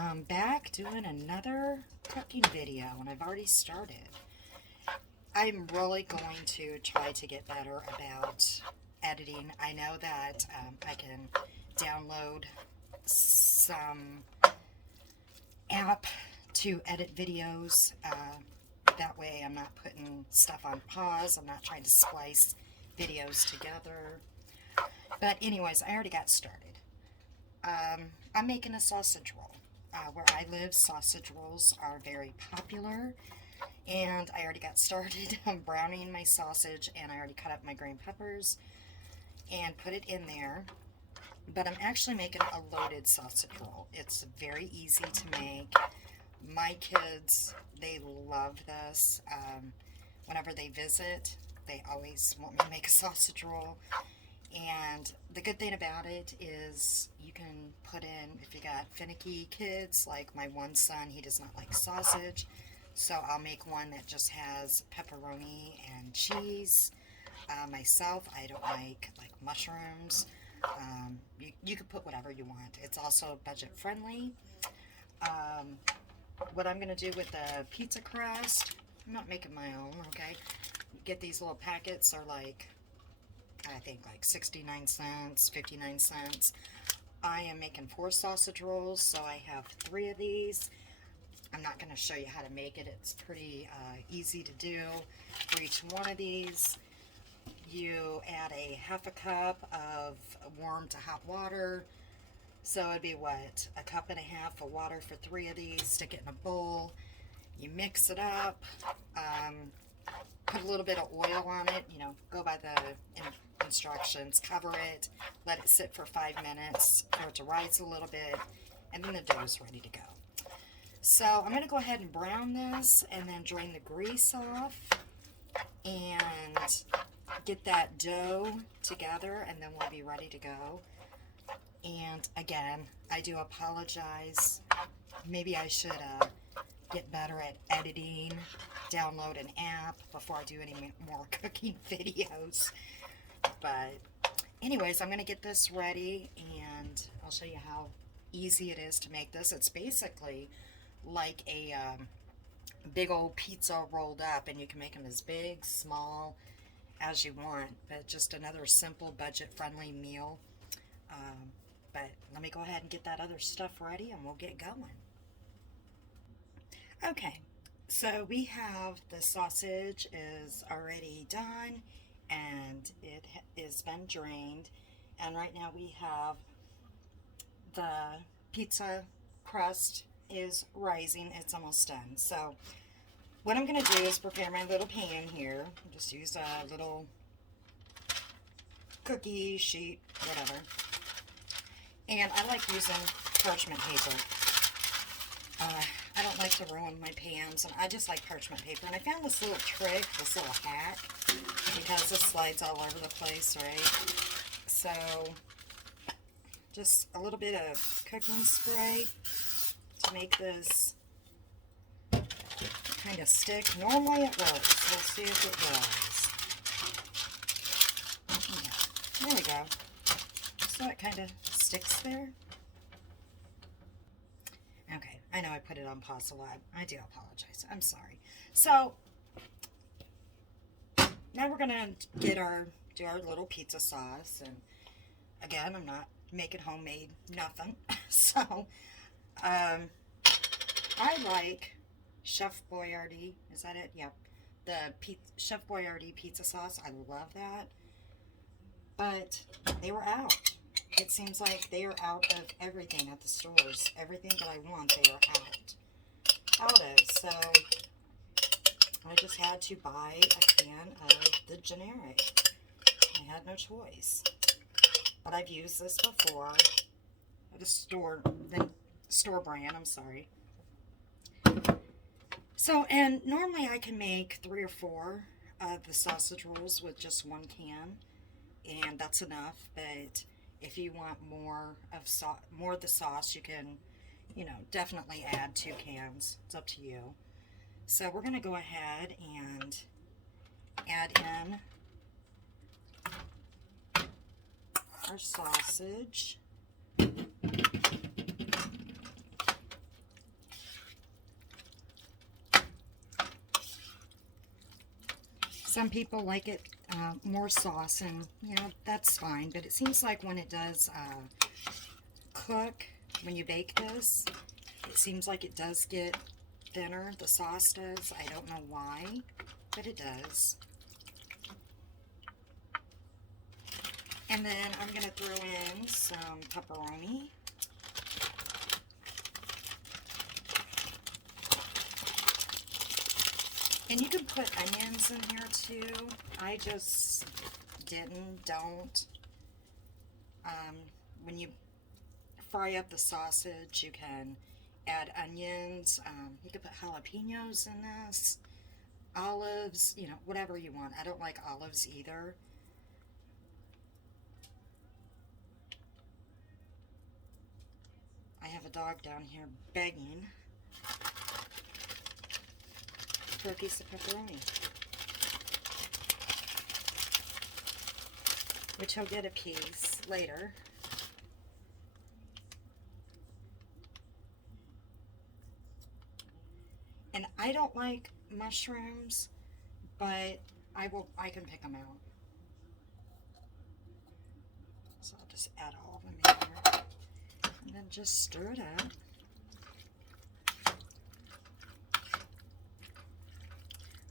I'm back doing another cooking video, and I've already started. I'm really going to try to get better about editing. I know that I can download some app to edit videos. That way I'm not putting stuff on pause. I'm not trying to splice videos together. But anyways, I already got started. I'm making a sausage roll. Where I live, sausage rolls are very popular, and I already got started on browning my sausage, and I already cut up my green peppers and put it in there. But I'm actually making a loaded sausage roll. It's very easy to make. My kids, they love this. Whenever they visit, they always want me to make a sausage roll. And the good thing about it is you can put in, if you got finicky kids, like my one son, he does not like sausage. So I'll make one that just has pepperoni and cheese. Myself, I don't like mushrooms. You can put whatever you want. It's also budget friendly. What I'm going to do with the pizza crust, I'm not making my own, okay? You get these little packets, are like, I think like 69 cents, 59 cents. I am making 4 sausage rolls, so I have 3 of these. I'm not going to show you how to make it. It's pretty easy to do. For each one of these, you add a half a cup of warm to hot water. So it'd be what, a cup and a half of water for 3 of these. Stick it in a bowl. You mix it up. Put a little bit of oil on it. You know, go by the instructions. Cover it. Let it sit for 5 minutes for it to rise a little bit, and then the dough is ready to go. So I'm going to go ahead and brown this, and then drain the grease off, and get that dough together, and then we'll be ready to go. And again, I do apologize. Maybe I should get better at editing, download an app before I do any more cooking videos. But anyways, I'm going to get this ready, and I'll show you how easy it is to make this. It's basically like a big old pizza rolled up, and you can make them as big, small as you want, but just another simple budget-friendly meal. But let me go ahead and get that other stuff ready, and we'll get going. Okay, so we have the sausage is already done, and it has been drained, and right now we have the pizza crust is rising. It's almost done. So what I'm going to do is prepare my little pan here. Just use a little cookie sheet, whatever. And I like using parchment paper. I don't like to ruin my pans, and I just like parchment paper. And I found this little trick, this little hack, because this slides all over the place, right? So just a little bit of cooking spray to make this kind of stick. Normally it works. We'll see if it does. There we go. So it kind of sticks there. Okay, I know I put it on pause a lot. I do apologize. I'm sorry. So now we're gonna do our little pizza sauce, and again, I'm not making homemade nothing. So I like Chef Boyardee. Is that it? Yep. The Chef Boyardee pizza sauce. I love that. But they were out. It seems like they are out of everything at the stores. Everything that I want, they are out of. So I just had to buy a can of the generic. I had no choice. But I've used this before. The store brand, I'm sorry. So, and normally I can make 3 or 4 of the sausage rolls with just 1 can, and that's enough. But if you want more of the sauce, you can, definitely add 2 cans. It's up to you. So we're going to go ahead and add in our sausage. Some people like it more sauce, and you know, that's fine, but it seems like when it does cook, when you bake this, it seems like it does get thinner. The sauce does. I don't know why, but it does. And then I'm going to throw in some pepperoni. And you can put onions in here too. I just don't. When you fry up the sausage, you can add onions. You can put jalapenos in this. Olives, you know, whatever you want. I don't like olives either. I have a dog down here begging for a piece of pepperoni, which he'll get a piece later. And I don't like mushrooms, but I can pick them out. So I'll just add all of them in here, and then just stir it up.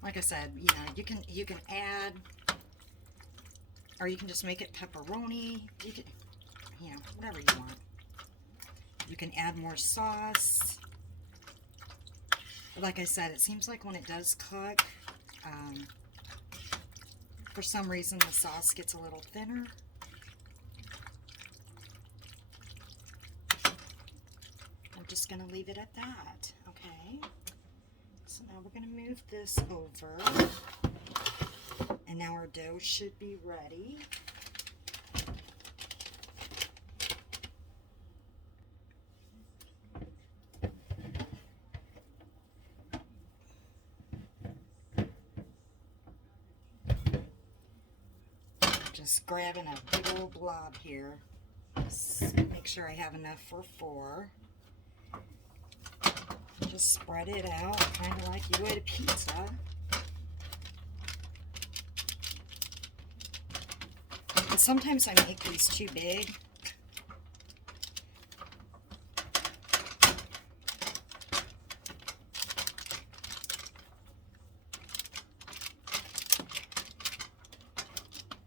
Like I said, you know, you can add, or you can just make it pepperoni. You can, you know, whatever you want. You can add more sauce. But like I said, it seems like when it does cook, for some reason the sauce gets a little thinner. I'm just going to leave it at that. Okay. So now we're going to move this over, and now our dough should be ready. Just grabbing a big old blob here. Just make sure I have enough for 4. Just spread it out, kind of like you would a pizza. And sometimes I make these too big.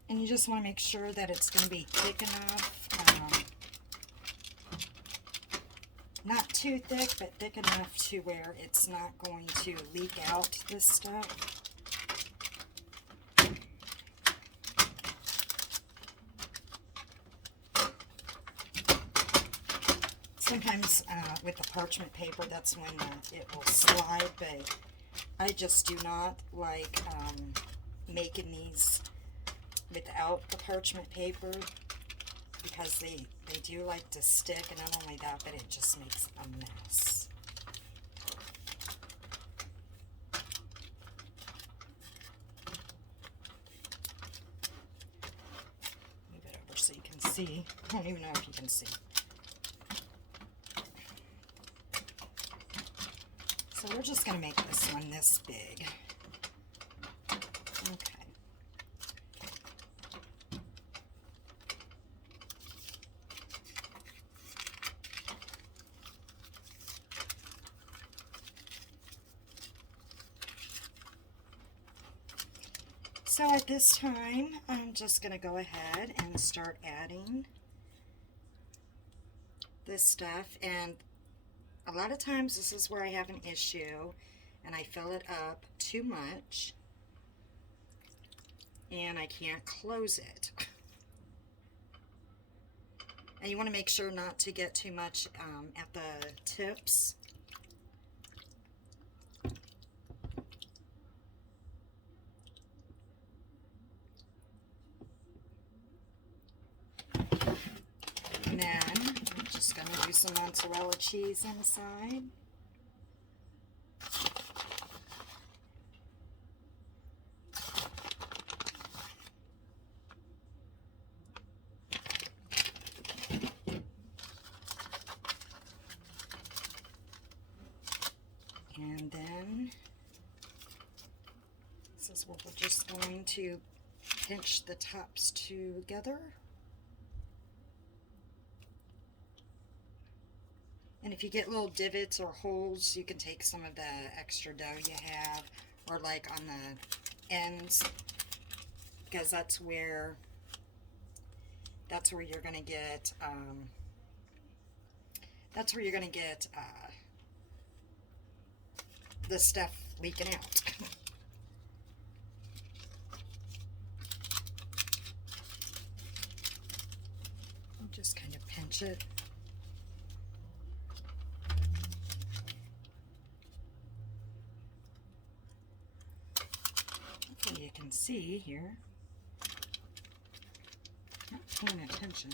And you just want to make sure that it's going to be thick enough. Not too thick, but thick enough to where it's not going to leak out this stuff. Sometimes with the parchment paper, that's when it will slide, but I just do not like making these without the parchment paper, because they do like to stick, and not only that, but it just makes a mess. Move it over so you can see. I don't even know if you can see. So we're just going to make this one this big. Okay. So at this time, I'm just going to go ahead and start adding this stuff. And a lot of times this is where I have an issue, and I fill it up too much, and I can't close it. And you want to make sure not to get too much at the tips. And then I'm just going to do some mozzarella cheese inside. And then is where we're just going to pinch the tops together. And if you get little divots or holes, you can take some of the extra dough you have, or like on the ends, because that's where you're gonna get the stuff leaking out. Just kind of pinch it. Hopefully you can see here. Not paying attention.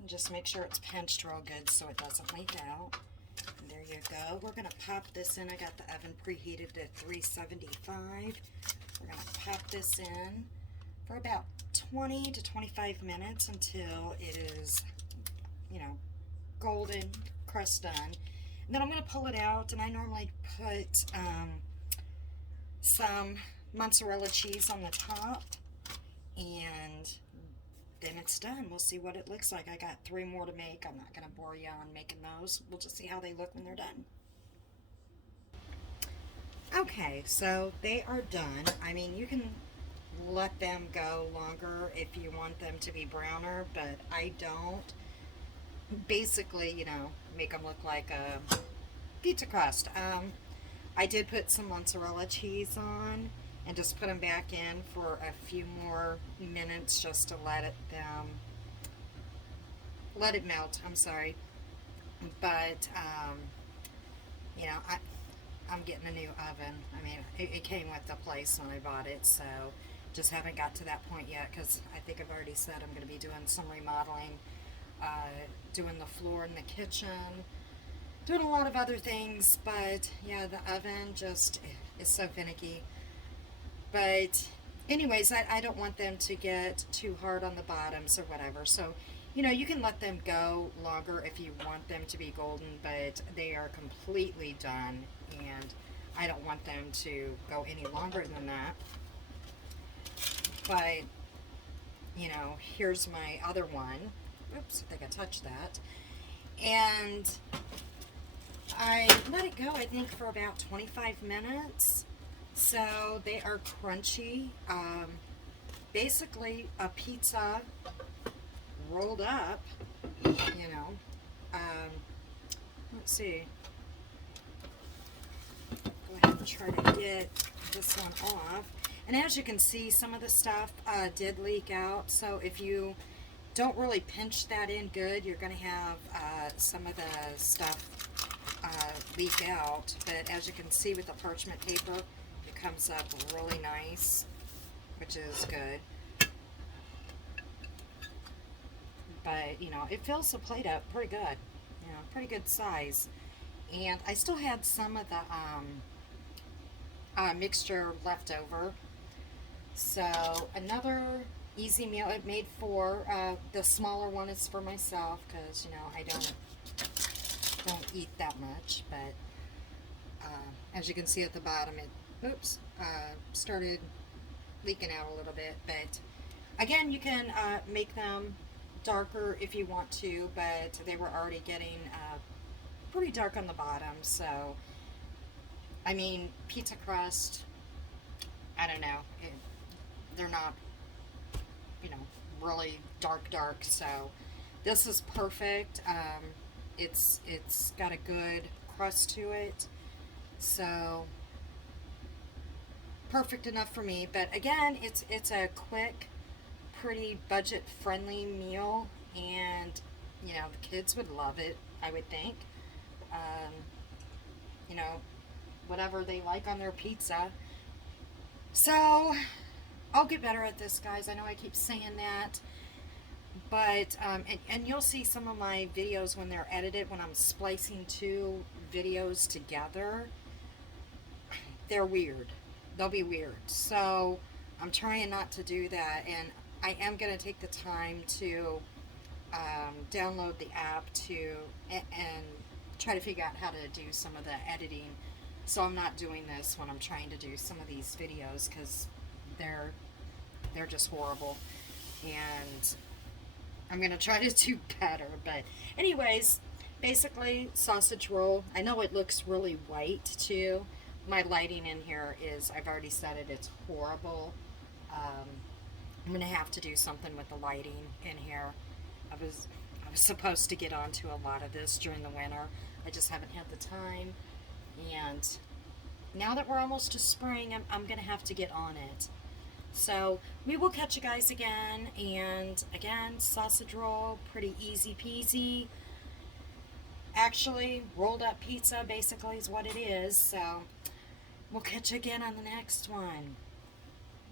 And just make sure it's pinched real good so it doesn't leak out. And there you go. We're going to pop this in. I got the oven preheated to 375. We're going to pop this in for about 20 to 25 minutes until it is, you know, golden crust done. And then I'm going to pull it out, and I normally put some mozzarella cheese on the top, and then it's done. We'll see what it looks like. I got 3 more to make. I'm not going to bore you on making those. We'll just see how they look when they're done. Okay, so they are done. I mean, you can let them go longer if you want them to be browner, but I don't. Basically, you know, make them look like a pizza crust. I did put some mozzarella cheese on and just put them back in for a few more minutes just to let it melt. I'm sorry, but you know, I'm getting a new oven. I mean, it came with the place when I bought it, so just haven't got to that point yet, because I think I've already said I'm going to be doing some remodeling. Doing the floor in the kitchen, doing a lot of other things, but yeah, the oven just is so finicky. But anyways, I don't want them to get too hard on the bottoms or whatever, so you know, you can let them go longer if you want them to be golden, but they are completely done, and I don't want them to go any longer than that. But you know, here's my other one. Oops, I think I touched that. And I let it go, I think, for about 25 minutes. So they are crunchy. Basically a pizza rolled up, you know. Let's see. Go ahead and try to get this one off. And as you can see, some of the stuff did leak out. So if you don't really pinch that in good, you're going to have some of the stuff leak out. But as you can see with the parchment paper, it comes up really nice, which is good. But, you know, it fills the plate up pretty good. You know, pretty good size. And I still had some of the mixture left over. So another easy meal. It made 4. The smaller one is for myself because, you know, I don't eat that much. But as you can see at the bottom, it started leaking out a little bit. But again, you can make them darker if you want to, but they were already getting pretty dark on the bottom. So I mean, pizza crust, I don't know, they're not, you know, really dark, so this is perfect. It's got a good crust to it, so perfect enough for me. But again, it's a quick, pretty budget-friendly meal, and you know, the kids would love it, I would think. You know, whatever they like on their pizza. So I'll get better at this, guys. I know I keep saying that, but and you'll see some of my videos when they're edited, when I'm splicing 2 videos together, they're weird. They'll be weird. So I'm trying not to do that, and I am going to take the time to download the app to and try to figure out how to do some of the editing. So I'm not doing this when I'm trying to do some of these videos because they're they're just horrible, and I'm gonna try to do better. But anyways, basically sausage roll. I know it looks really white too. My lighting in here is, I've already said it, it's horrible. Um, I'm gonna have to do something with the lighting in here. I was supposed to get onto a lot of this during the winter. I just haven't had the time, and now that we're almost to spring, I'm gonna have to get on it. So we will catch you guys again, and again, sausage roll, pretty easy peasy. Actually, rolled up pizza basically is what it is. So we'll catch you again on the next one.